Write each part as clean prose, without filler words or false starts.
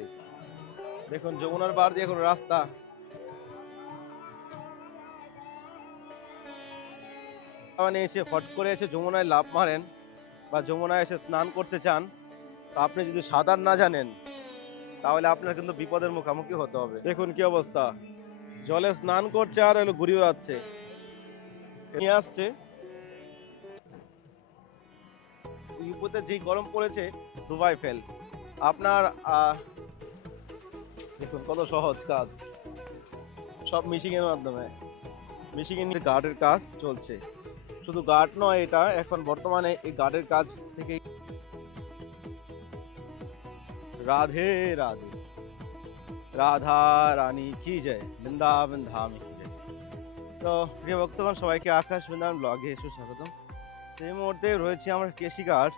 নদী। দেখুন যমুনার পাড় দিয়ে কোনো রাস্তা, মানে এসে হট করে এসে যমুনায় লাফ মারেন বা যমুনায় এসে স্নান করতে চান, তা আপনি যদি সাঁতার না জানেন তাহলে আপনার কিন্তু বিপদের মুখোমুখি হতে হবে। দেখুন কি অবস্থা, জলে স্নান করছে আর হলো ঘুরে বেড়াচ্ছে, নিয়ে আসছে। ইউপোতে যে গরম পড়েছে, দুবাই ফেল আপনার। দেখুন কত সহজ কাজ, সব মিশিং এর মাধ্যমে। মিশিং এর গার্ডের কাজ চলছে, শুধু গার্ড নয়, এটা এখন বর্তমানে এই গার্ডের কাজ থেকে। রাধে রাধে, রাধা রানী কি জয়, বৃন্দাবন ধাম কি জয়। তো প্রিয় ভক্তগণ, সবাইকে আকাশ বৃন্দাবন ব্লগে সুস্বাগতম। এই মুহূর্তে রয়েছি আমরা কেশিঘাট।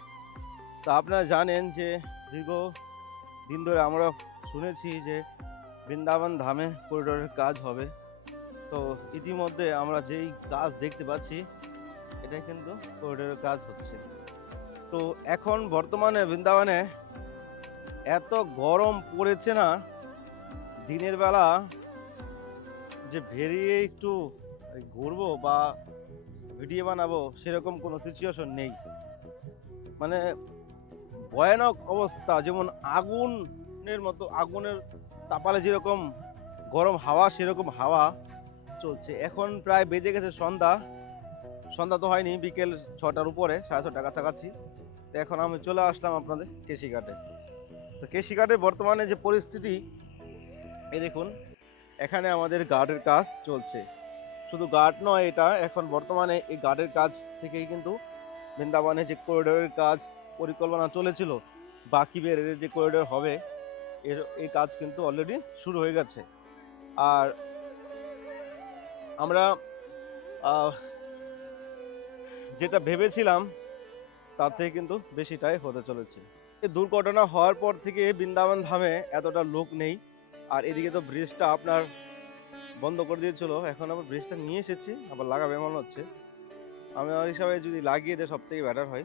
তা আপনারা জানেন যে দীর্ঘ দিন ধরে আমরা শুনেছি যে বৃন্দাবন ধামে করিডোরের কাজ হবে। তো ইতিমধ্যে আমরা যেই কাজ দেখতে পাচ্ছি, এটা কিন্তু করিডোরের কাজ হচ্ছে। তো এখন বর্তমানে বৃন্দাবনে এত গরম পড়েছে না, দিনের বেলা যে বেরিয়ে একটু ঘুরবো বা ভিডিও বানাবো সেরকম কোনো সিচুয়েশন নেই। মানে ভয়ানক অবস্থা, যেমন আগুনের মতো, আগুনের তাপালে যেরকম গরম হাওয়া, সেরকম হাওয়া চলছে। এখন প্রায় বেজে গেছে সন্ধ্যা, সন্ধ্যা তো হয়নি, বিকেল 6টার উপরে, 6:30 কাছাকাছি। তো এখন আমি চলে আসলাম আপনাদের কেশিঘাটে। তো কেশিঘাটে বর্তমানে যে পরিস্থিতি, এই দেখুন, এখানে আমাদের গার্ডের কাজ চলছে। শুধু গার্ড নয়, এটা এখন বর্তমানে এই গার্ডের কাজ থেকেই কিন্তু বৃন্দাবনে যে করিডোরের কাজ পরিকল্পনা চলেছিল, বাকি বের যে করিডোর হবে, এই কাজ কিন্তু অলরেডি শুরু হয়ে গেছে। আর আমরা যেটা ভেবেছিলাম তার থেকে কিন্তু বেশিটাই হতে চলেছে। এই দুর্ঘটনা হওয়ার পর থেকে বৃন্দাবন ধামে এতটা লোক নেই। আর এদিকে তো ব্রিজটা আপনার বন্ধ করে দিয়েছিল, এখন আবার ব্রিজটা নিয়ে এসেছি, আবার লাগাবে মনে হচ্ছে। আমি আমার হিসাবে যদি লাগিয়ে দেয় সব থেকে বেটার হয়,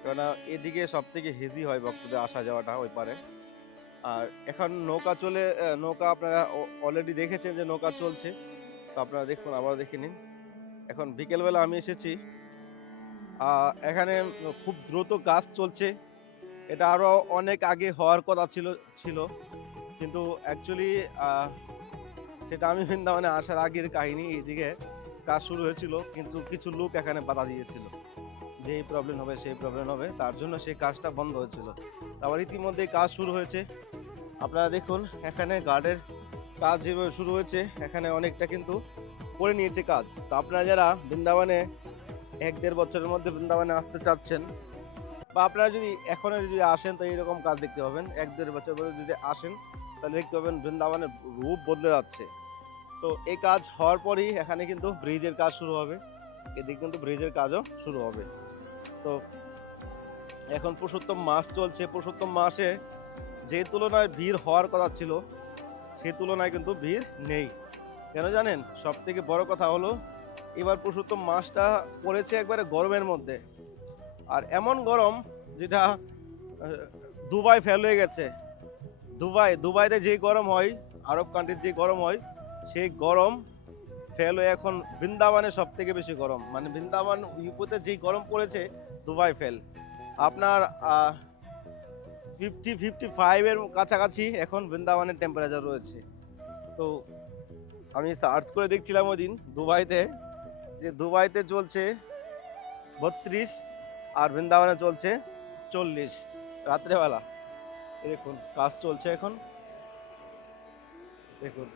কেননা এদিকে সব থেকে হেজি হয় ভক্তদের আসা যাওয়াটা ওই পারে। আর এখন নৌকা চলে, নৌকা আপনারা অলরেডি দেখেছেন যে নৌকা চলছে। তো আপনারা দেখুন, আবার দেখে নিন। এখন বিকেলবেলা আমি এসেছি, এখানে খুব দ্রুত কাজ চলছে। এটা আরো অনেক আগে হওয়ার কথা ছিল, কিন্তু অ্যাকচুয়ালি সেটা আমি বৃন্দাবনে আসার আগের কাহিনী। এইদিকে কাজ শুরু হয়েছিল, কিন্তু কিছু লোক এখানে বাধা দিয়েছিল যে এই প্রবলেম হবে, সেই প্রবলেম হবে, তার জন্য সেই কাজটা বন্ধ হয়েছিল। তারপর ইতিমধ্যে কাজ শুরু হয়েছে। আপনারা দেখুন, এখানে গার্ডের কাজ যেভাবে শুরু হয়েছে, এখানে অনেকটা কিন্তু করে নিয়েছে কাজ। তো আপনারা যারা বৃন্দাবনে 1-1.5 বছরের মধ্যে বৃন্দাবনে আসতে চাচ্ছেন, বা আপনারা যদি এখনো যদি আসেন, তো এইরকম কাজ দেখতে পাবেন। 1-1.5 বছর পরে যদি আসেন, তাহলে দেখতে পাবেন বৃন্দাবনের রূপ বদলে যাচ্ছে। তো এই কাজ হওয়ার পরই এখানে কিন্তু ব্রিজের কাজ শুরু হবে, এদিকে কিন্তু ব্রিজের কাজও শুরু হবে। তো এখন পুরুষোত্তম মাস চলছে, পুরুষোত্তম মাসে যে তুলনায় ভিড় হওয়ার কথা ছিল, সেই তুলনায় কিন্তু ভিড় নেই। কেন জানেন? সব থেকে বড় কথা হলো, এবার পুরুষোত্তম মাসটা পড়েছে একবারে গরমের মধ্যে। আর এমন গরম যেটা দুবাই ফেল হয়ে গেছে। দুবাইতে যে গরম হয়, আরব কান্ট্রির যে গরম হয়, সেই গরম ফেল হয়ে এখন বৃন্দাবনে সব থেকে বেশি গরম। মানে বৃন্দাবন ইউপোতে যেই গরম পড়েছে, দুবাই ফেল আপনার 55 এর কাছাকাছি এখন বৃন্দাবনের টেম্পারেচার রয়েছে। তো আমি সার্চ করে দেখছিলাম ওই দিন দুবাইতে, যে দুবাইতে চলছে 32 আর বৃন্দাবনে চলছে 40 রাত্রেবেলা। দেখুন কাজ চলছে এখন, দেখুন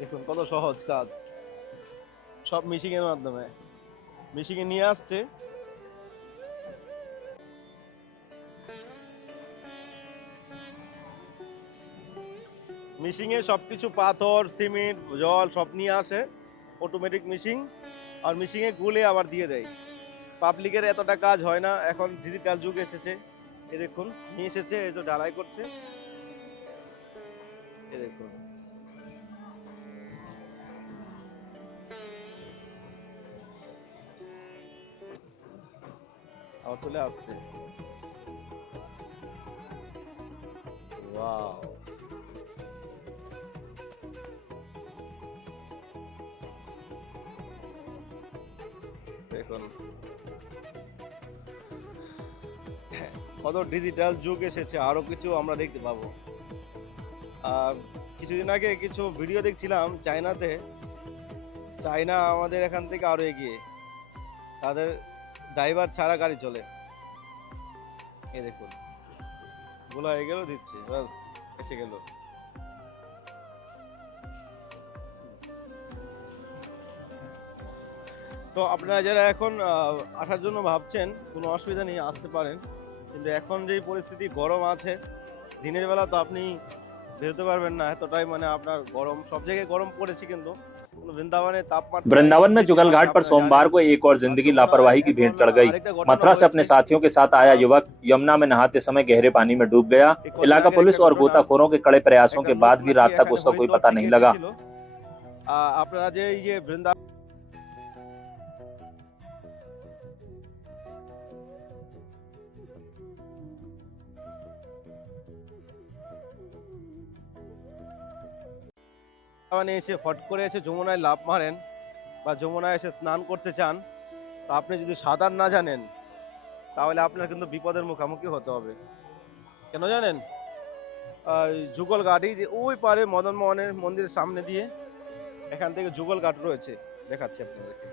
দেখুন কত সহজ কাজ, সব মিশিং এর মাধ্যমে। মিশিং এ নিয়ে আসছে। মিশিং এ সবকিছু পাথর, সিমেন্ট, জল সব নিয়ে আসে, অটোমেটিক মিশিং। আর মিশিং এ গুলে আবার দিয়ে দেয়। পাবলিকের এতটা কাজ হয় না, এখন ডিজিটাল যুগ এসেছে। এ দেখুন নিয়ে এসেছে, এই তো ঢালাই করছে, এ দেখুন। চলে আসছে। ওয়াও, দেখুন কত ডিজিটাল যুগ এসেছে, আরো কিছু আমরা দেখতে পাবো। কিছুদিন আগে কিছু ভিডিও দেখছিলাম চায়নাতে, চায়না আমাদের এখান থেকে আরো এগিয়ে, তাদের ড্রাইভার ছাড়া গাড়ি চলে। এ দেখুন গোলা হয়ে গেল, দিচ্ছে বাস, এসে গেল। তো আপনারা যারা এখন আসার জন্য ভাবছেন, কোনো অসুবিধা নেই, আসতে পারেন। কিন্তু এখন যেই পরিস্থিতি গরম আছে, দিনের বেলা তো আপনি বেরোতে পারবেন না, এতটাই মানে আপনার গরম, সব জায়গায় গরম পড়েছে। কিন্তু वृंदावन वृंदावन में जुगल घाट पर सोमवार को एक और जिंदगी लापरवाही की भेंट चढ़ गई। मथुरा से अपने साथियों के साथ आया युवक यमुना में नहाते समय गहरे पानी में डूब गया। इलाका पुलिस और गोताखोरों के कड़े प्रयासों के बाद भी रात तक उसका कोई पता नहीं लगा। আপনারা যে এই যে বৃন্দাবন এসে ফট করে এসে যমুনায় লাফ মারেন বা যমুনায় এসে স্নান করতে চান, তা আপনি যদি সাঁতার না জানেন তাহলে আপনার কিন্তু বিপদের মুখোমুখি হতে হবে। কেন জানেন? যুগল ঘাট, এই যে ওই পারে মদন মোহনের মন্দিরের সামনে দিয়ে এখান থেকে যুগল ঘাট রয়েছে, দেখাচ্ছি আপনাদেরকে।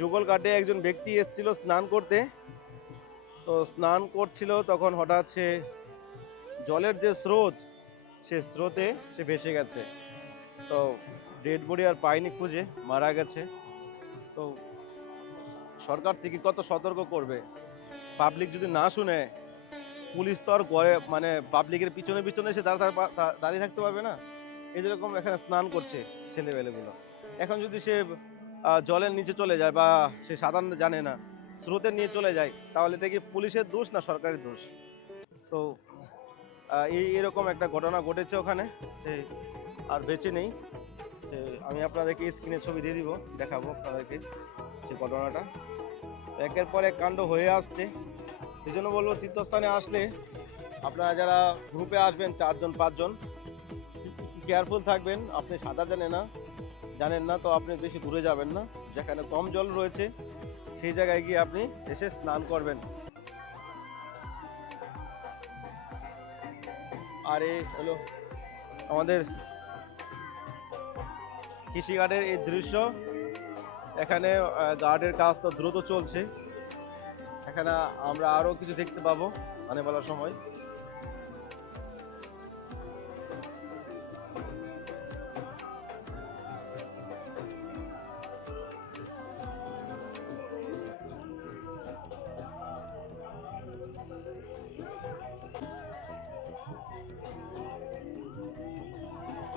যুগল ঘাটে একজন ব্যক্তি এসেছিল স্নান করতে, তো স্নান করছিল, তখন হঠাৎ সে জলের যে স্রোত, সে স্রোতে সে ভেসে গেছে। তো ডেড বডি আর পায়নি, খুঁজে মারা গেছে। তো সরকার থেকে কত সতর্ক করবে, পাবলিক যদি না শুনে, পুলিশ তো আর গড়ে মানে পাবলিকের পিছনে পিছনে সে দাঁড়িয়ে থাকতে পারবে না। এই যেরকম এখানে স্নান করছে ছেলেবেলেগুলো, এখন যদি সে জলের নিচে চলে যায় বা সে সাঁতার জানে না, স্রোতে নিয়ে চলে যায়, তাহলে এটা কি পুলিশের দোষ না সরকারের দোষ? তো এরকম একটা ঘটনা ঘটেছে ওখানে, আর বেঁচে নেই। আমি আপনাদেরকে স্ক্রিনে ছবি দিয়ে দিব, দেখাবো আপনাদেরকে সে ঘটনাটা। একের পর এক কাণ্ড হয়ে আসছে। এই জন্য বলবো, তীর্থস্থানে আসলে আপনারা যারা গ্রুপে আসবেন 4 জন 5 জন, কেয়ারফুল থাকবেন। আপনি সাঁতার জানেন না তো আপনি বেশি দূরে যাবেন না, যেখানে কম জল রয়েছে সেই জায়গায় গিয়ে আপনি এসে স্নান করবেন। আর এই হলো আমাদের কৃষিঘাটের এই দৃশ্য। এখানে গার্ডের কাজ তো দ্রুত চলছে, এখানে আমরা আরো কিছু দেখতে পাবো আনেবালার সময়।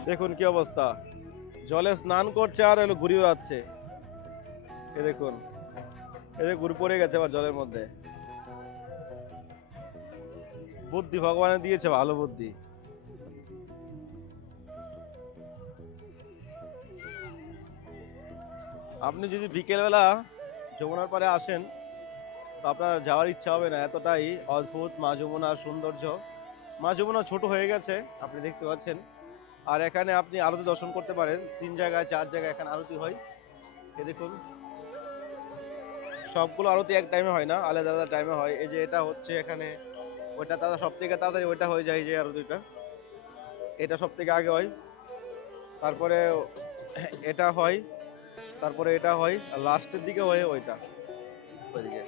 দেখুন কি অবস্থা, জলে স্নান করছে আর হলো ঘুরে যাচ্ছে। এ দেখুন, এদের ঘুরে পড়ে গেছে আবার জলের মধ্যে। বুদ্ধি ভগবানের দিয়েছে, ভালো বুদ্ধি। আপনি যদি বিকেলবেলা যমুনার পাড়ে আসেন, তো আপনার যাওয়ার ইচ্ছা হবে না, এতটাই অদ্ভুত মা যমুনার সৌন্দর্য। মা যমুনা ছোট হয়ে গেছে, আপনি দেখতে পাচ্ছেন। আর এখানে আপনি আরতি দর্শন করতে পারেন, 3 জায়গায় 4 জায়গায় এখানে আরতি হয়। এ দেখুন, সবগুলো আরতি এক টাইমে হয় না, আলাদা আলাদা টাইমে হয়। এই যে এটা হচ্ছে এখানে, ওইটা তারা সব থেকে তাড়াতাড়ি ওইটা হয়ে যায়, যে আরতিটা এটা সব থেকে আগে হয়, তারপরে এটা হয়, তারপরে এটা হয়, আর লাস্টের দিকে হয় ওইটা, ওইদিকে।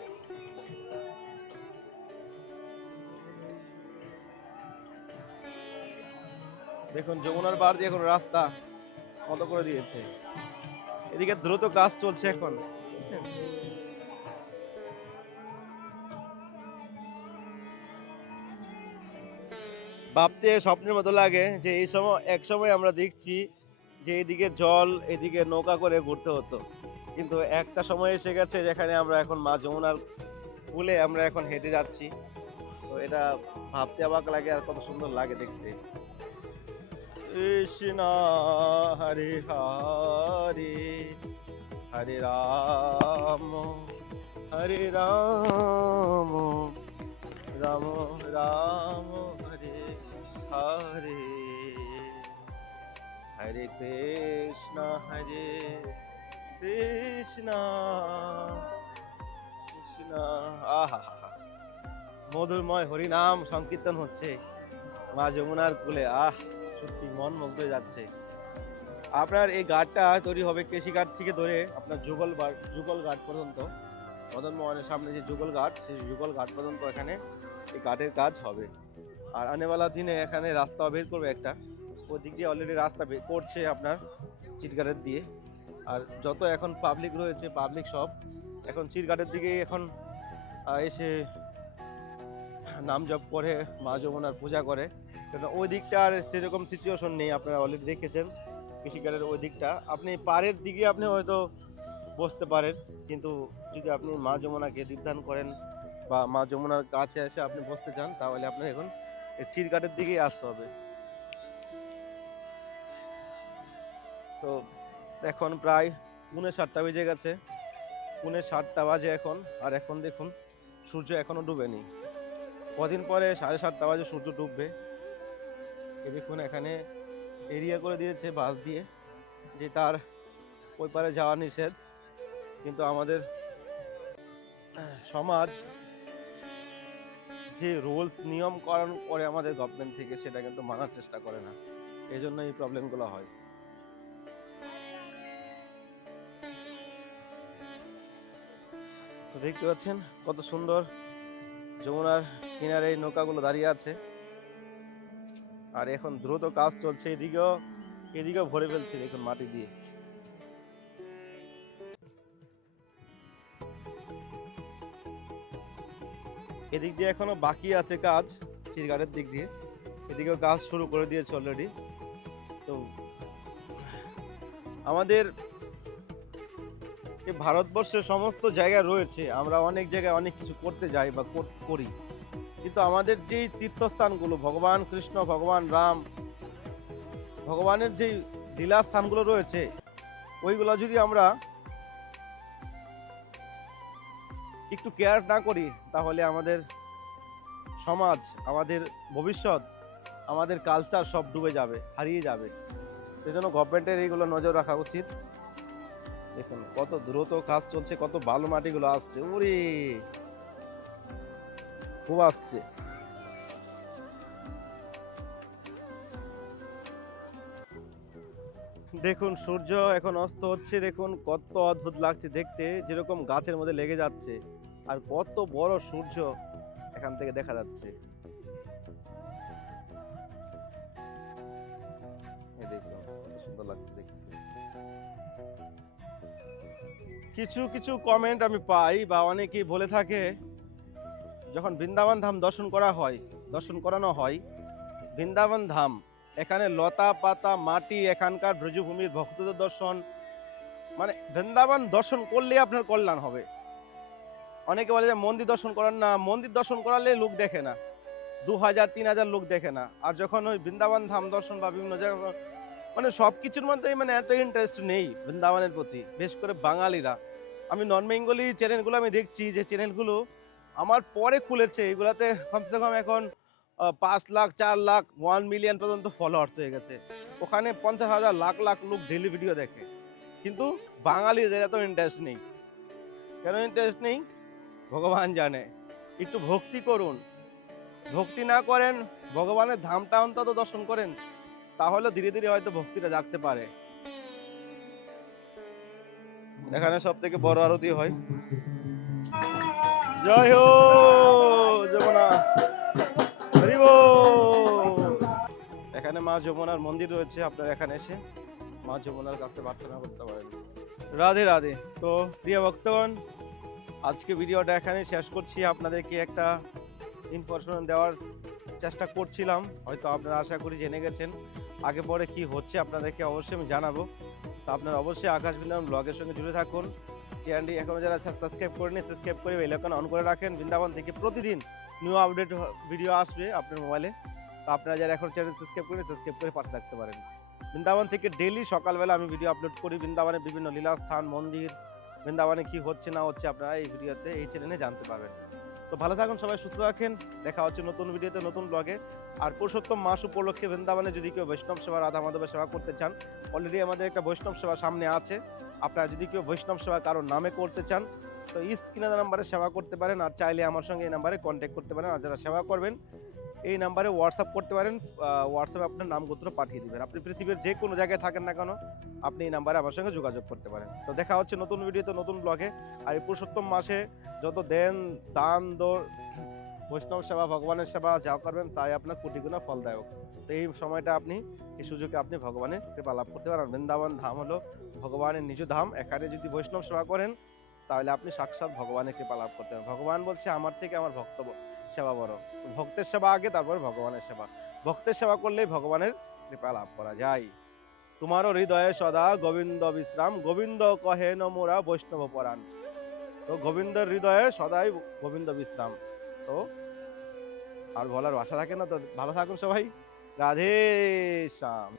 দেখুন যমুনার পাড় দিয়ে এখন রাস্তা বন্ধ করে দিয়েছে, এদিকে দ্রুত কাজ চলছে এখন, বুঝছেন? ভাবতে স্বপ্নের মতো লাগে যে এই সময় এক সময় আমরা দেখছি যে এদিকে জল, এদিকে নৌকা করে ঘুরতে হতো, কিন্তু একটা সময় এসে গেছে যেখানে আমরা এখন মা যমুনার কূলে আমরা এখন হেঁটে যাচ্ছি। তো এটা ভাবতে অবাক লাগে আর কত সুন্দর লাগে দেখতে। কৃষ্ণ হরে হরে হরে রাম হরে রাম রাম রাম হরে হরে হরে কৃষ্ণ কৃষ্ণ কৃষ্ণ আহা মধুরময় হরিনাম সংকীর্তন হচ্ছে মা যমুনার কুলে। সত্যি মন মুগ্ধ হয়ে যাচ্ছে। আপনার এই ঘাটটা তৈরি হবে কেশিঘাট থেকে ধরে আপনার যুগল ঘাট পর্যন্ত, মদন মোহনের সামনে যে যুগল ঘাট, সেই যুগল ঘাট পর্যন্ত এখানে এই ঘাটের কাজ হবে। আর আনেওয়ালা দিনে এখানে রাস্তা বের করবে একটা, ওই দিক দিয়ে অলরেডি রাস্তা বের করছে আপনার চিটঘাটের দিয়ে। আর যত এখন পাবলিক রয়েছে, পাবলিক সব এখন চিটঘাটের দিকে এখন এসে নাম জপ করে, মা যমুনার পূজা করে। কারণ ওই দিকটা আর সেরকম সিচুয়েশন নেই, আপনারা অলরেডি দেখেছেন কৃষিঘাটের ওই দিকটা। আপনি পাড়ের দিকে আপনি হয়তো বসতে পারেন, কিন্তু যদি আপনি মা যমুনাকে দীপদান করেন বা মা যমুনার কাছে এসে আপনি বসতে চান, তাহলে আপনার এখন এই চিরঘাটের দিকেই আসতে হবে। তো এখন প্রায় 7:30 বেজে গেছে, 7:30 বাজে এখন। আর এখন দেখুন সূর্য এখনো ডুবেনি, কদিন পরে 7:30 বাজে সূর্য ডুববে। এই দেখুন এখানে এরিয়া করে দিয়েছে বাস দিয়ে যে তার ওই পারে যাওয়া নিষেধ, কিন্তু আমাদের সমাজ যে রুলস নিয়ম করণ করে আমাদের গভর্নমেন্ট থেকে, সেটা কিন্তু মানার চেষ্টা করে না, এই জন্য এই প্রবলেমগুলো হয়। তো দেখতে পাচ্ছেন কত সুন্দর যমুনার কিনারে এই নৌকাগুলো দাঁড়িয়ে আছে। আর এখন দ্রুত কাজ চলছে, এদিকেও ভরে ফেলছে দেখুন মাটি দিয়ে। এদিক দিয়ে এখনো বাকি আছে কাজ, চিরঘাটের দিক দিয়ে এদিকেও কাজ শুরু করে দিয়েছে অলরেডি। তো আমাদের এই ভারতবর্ষের সমস্ত জায়গায় রয়েছে, আমরা অনেক জায়গায় অনেক কিছু করতে যাই বা করি, কিন্তু আমাদের যেই তীর্থস্থানগুলো, ভগবান কৃষ্ণ, ভগবান রাম, ভগবানের যেই লীলা স্থানগুলো রয়েছে, ওইগুলো যদি আমরা একটু কেয়ার না করি, তাহলে আমাদের সমাজ, আমাদের ভবিষ্যৎ, আমাদের কালচার সব ডুবে যাবে, হারিয়ে যাবে। সেজন্য গভর্নমেন্টের এইগুলো নজর রাখা উচিত। দেখুন কত দ্রুত কাজ চলছে, কত বালু মাটিগুলো আসছে, ওরে খুব আসছে। দেখুন সূর্য এখন অস্ত হচ্ছে, দেখুন কত অদ্ভুত লাগছে দেখতে, যেরকম গাছের মধ্যে লেগে যাচ্ছে। আর কত বড় সূর্য এখান থেকে দেখা যাচ্ছে, এই দেখুন কত সুন্দর লাগছে দেখতে। কিছু কিছু কমেন্ট আমি পাই বা অনেকেই বলে থাকে, যখন বৃন্দাবন ধাম দর্শন করানো হয়, বৃন্দাবন ধাম এখানে লতা পাতা মাটি, এখানকার ব্রজভূমির ভক্তদের দর্শন, মানে বৃন্দাবন দর্শন করলে আপনার কল্যাণ হবে। অনেকে বলে যে মন্দির দর্শন করান না, মন্দির দর্শন করালে লোক দেখে না, 2000-3000 লোক দেখে না। আর যখন ওই বৃন্দাবন ধাম দর্শন বা বিভিন্ন জায়গা, মানে সবকিছুর মধ্যে মানে এত ইন্টারেস্ট নেই বৃন্দাবনের প্রতি, বিশেষ করে বাঙালিরা। আমি নন বেঙ্গলি চ্যানেলগুলো আমি দেখছি, যে চ্যানেলগুলো আমার পরে খুলেছে, এগুলাতে কমসে কম এখন 5 লাখ 4 লাখ 1 মিলিয়ন পর্যন্ত ফলোয়ার্স হয়ে গেছে। ওখানে 50,000 লাখ লাখ লোক ডেলি ভিডিও দেখে, কিন্তু বাঙালিদের এত ইন্টারেস্ট নেই। কেন ইন্টারেস্ট নেই ভগবান জানে। একটু ভক্তি করুন, ভক্তি না করেন, ভগবানের ধামটা অন্তত দর্শন করেন, তাহলে ধীরে ধীরে হয়তো ভক্তিটা জাগতে পারে। এখানে সব থেকে বড় আরতি হয়। জয় হো যমুনা, হরি বল। এখানে মা যমুনার মন্দির রয়েছে, আপনারা এখানে এসে মা যমুনার কাছে প্রার্থনা করতে পারেন। রাধে রাধে। তো প্রিয় ভক্তগণ, আজকে ভিডিওটা এখানে শেষ করছি। আপনাদেরকে একটা ইনফরমেশন দেওয়ার চেষ্টা করছিলাম, হয়তো আপনারা আশা করি জেনে গেছেন। আগে পরে কি হচ্ছে আপনাদেরকে অবশ্যই আমি জানাবো। তো আপনারা অবশ্যই আকাশ বৃন্দাবন ব্লগের সঙ্গে জুড়ে থাকুন। চ্যানেলটি এখনো যারা সাবস্ক্রাইব করেনি, সাবস্ক্রাইব করে বেল আইকন অন করে রাখেন। বৃন্দাবন থেকে প্রতিদিন নিউ আপডেট ভিডিও আসবে আপনার মোবাইলে। তো আপনারা যারা এখন চ্যানেল সাবস্ক্রাইব করে পাশে থাকতে পারেন। বৃন্দাবন থেকে ডেইলি সকালবেলা আমি ভিডিও আপলোড করি, বৃন্দাবনের বিভিন্ন লীলাস্থান, মন্দির, বৃন্দাবনে কি হচ্ছে না হচ্ছে আপনারা এই ভিডিওতে এই চ্যানেলে জানতে পারবেন। তো ভালো থাকুন সবাই, সুস্থ থাকেন, দেখা হচ্ছে নতুন ভিডিওতে নতুন ব্লগে। আর পুরুষোত্তম মাস উপলক্ষে বৃন্দাবনে যদি কেউ বৈষ্ণব সেবা রাধা মাধবের সেবা করতে চান, অলরেডি আমাদের একটা বৈষ্ণব সেবা সামনে আছে। আপনারা যদি কেউ বৈষ্ণব সেবা কারোর নামে করতে চান তো স্ক্রিনে নাম্বারে সেবা করতে পারেন, আর চাইলে আমার সঙ্গে এই নাম্বারে কন্ট্যাক্ট করতে পারেন। আর যারা সেবা করবেন এই নাম্বারে হোয়াটসঅ্যাপ করতে পারেন, হোয়াটসঅ্যাপে আপনার নাম গোত্র পাঠিয়ে দিবেন। আপনি পৃথিবীর যে কোনো জায়গায় থাকেন না কেন আপনি এই নাম্বারে আমার সঙ্গে যোগাযোগ করতে পারেন। তো দেখা হচ্ছে নতুন ভিডিওতে নতুন ব্লগে। আর এই পুরুষোত্তম মাসে যত দান বৈষ্ণব সেবা ভগবানের সেবা যা করবেন তাই আপনার কোটি গুণা ফলদায়ক। তো এই সময়টা আপনি এই সুযোগে আপনি ভগবানের কৃপা লাভ করতে পারেন। বৃন্দাবন ধাম হলো ভগবানের নিজ ধাম, এখানে যদি বৈষ্ণব সেবা করেন তাহলে আপনি সাক্ষাৎ ভগবানের কৃপা লাভ করতে পারেন। ভগবান বলছে আমার থেকে আমার ভক্ত সেবা বড়। তো ভক্তের সেবা আগে, তারপরে ভগবানের সেবা। ভক্তের সেবা করলেই ভগবানের কৃপা লাভ করা যায়। তোমারও হৃদয়ে সদা গোবিন্দ বিশ্রাম, গোবিন্দ কহে নমোরা বৈষ্ণব পরাণ। তো গোবিন্দের হৃদয়ে সদাই গোবিন্দ বিশ্রাম। তো আর বলার ভাষা থাকে না। তো ভালো থাকুন সবাই, রাধে শ্যাম।